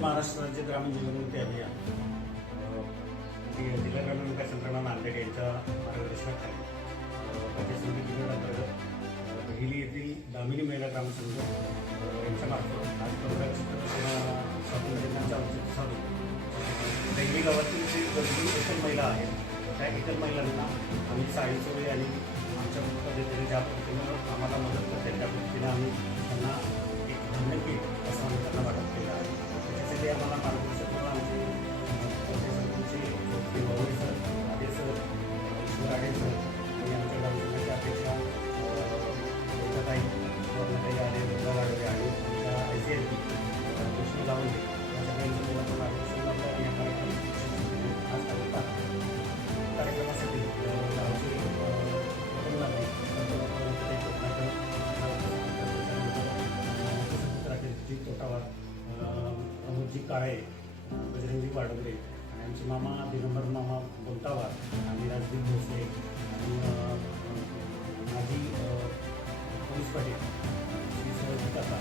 महाराष्ट्र राज्य ग्रामीण जीवनोन्नती अभियान जिल्हा ग्रामीण विकास यंत्रणा नांदेड यांच्या मार्गदर्शनाखाली पंचायत राज्य समिती अंतर्गत हिली येथील दामिनी महिला ग्रामसंघ यांच्यामार्फत आज पंधरा स्वातंत्र्य दिनाच्या औचित्य साधून दैवी गावातील जे गरजू एकल महिला आहेत त्या एकल महिलांना आम्ही साडी चोळी आणि आमच्या पद्धतीने ज्या पद्धतीनं आम्हाला प्रवास प्रमोदजी काळे बजरंगी वाडवरे आणि आमचे मामा दिगंबर मामा बोलतावार आणि राजदीप भोसले आणि माझी पोलीस पाटील श्री सहजी काका.